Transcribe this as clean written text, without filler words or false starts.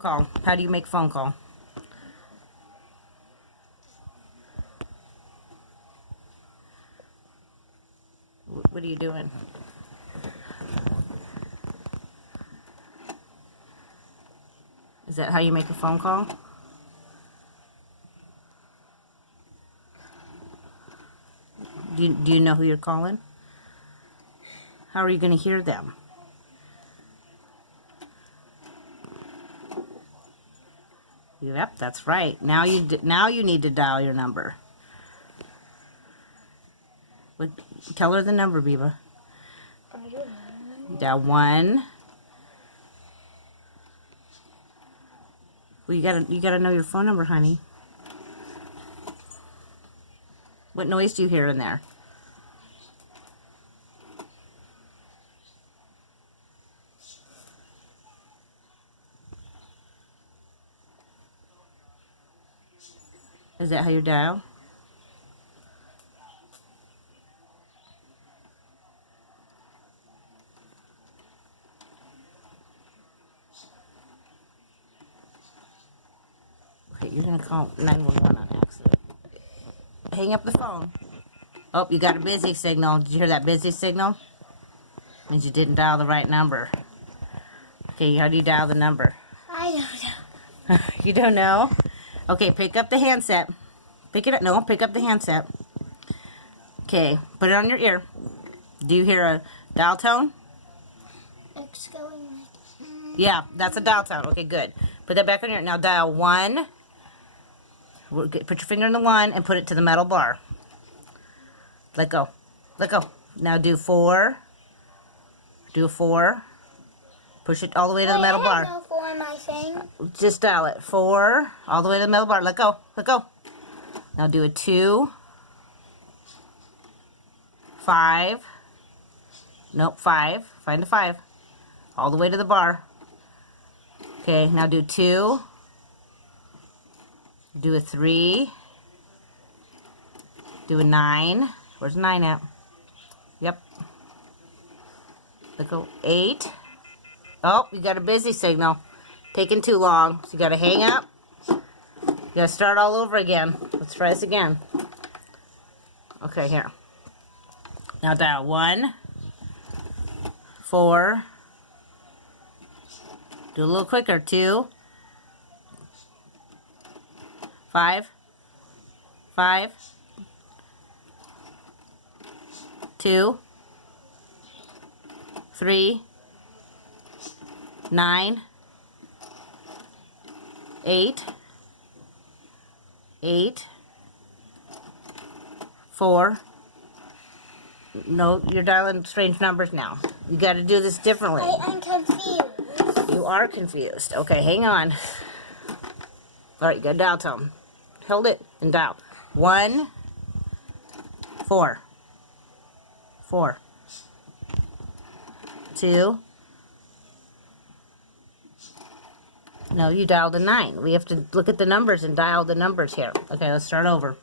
Call. How do you make a phone call? What are you doing? Is that how you make a phone call? Do you know who you're calling? How are you going to hear them? Yep, that's right. Now you need to dial your number. Tell her the number, Biba. Dial 1. Well, you gotta know your phone number, honey. What noise do you hear in there? Is that how you dial? Okay, you're gonna call 911 on accident. Hang up the phone. Oh, you got a busy signal. Did you hear that busy signal? Means you didn't dial the right number. Okay, how do you dial the number? I don't know. You don't know? Okay, pick up the handset. Pick it up. No, pick up the handset. Okay, put it on your ear. Do you hear a dial tone? It's going like... Yeah, that's a dial tone. Okay, good. Put that back on your ear. Now dial 1. Put your finger in the 1 and put it to the metal bar. Let go. Let go. Now do 4. Do a 4. Push it all the way to the metal bar. I have no 4 in my thing. Just dial it. 4. All the way to the metal bar. Let go. Let go. Now do a 2. 5. Nope, 5. Find a 5. All the way to the bar. Okay, now do 2. Do a 3. Do a 9. Where's 9 at? Yep. Let go. 8. Oh, you got a busy signal. Taking too long. So you got to hang up. You got to start all over again. Let's try this again. Okay, here. Now dial 1. 4. Do a little quicker. 2. 5. 5. 2. 3. 9. 8. 8. 4. No, you're dialing strange numbers now. You got to do this differently. I'm confused. You are confused. Okay, hang on. All right, you got to dial tone. Hold it and dial. 1. 4. 4. 2. No, you dialed a 9. We have to look at the numbers and dial the numbers here. Okay, let's start over.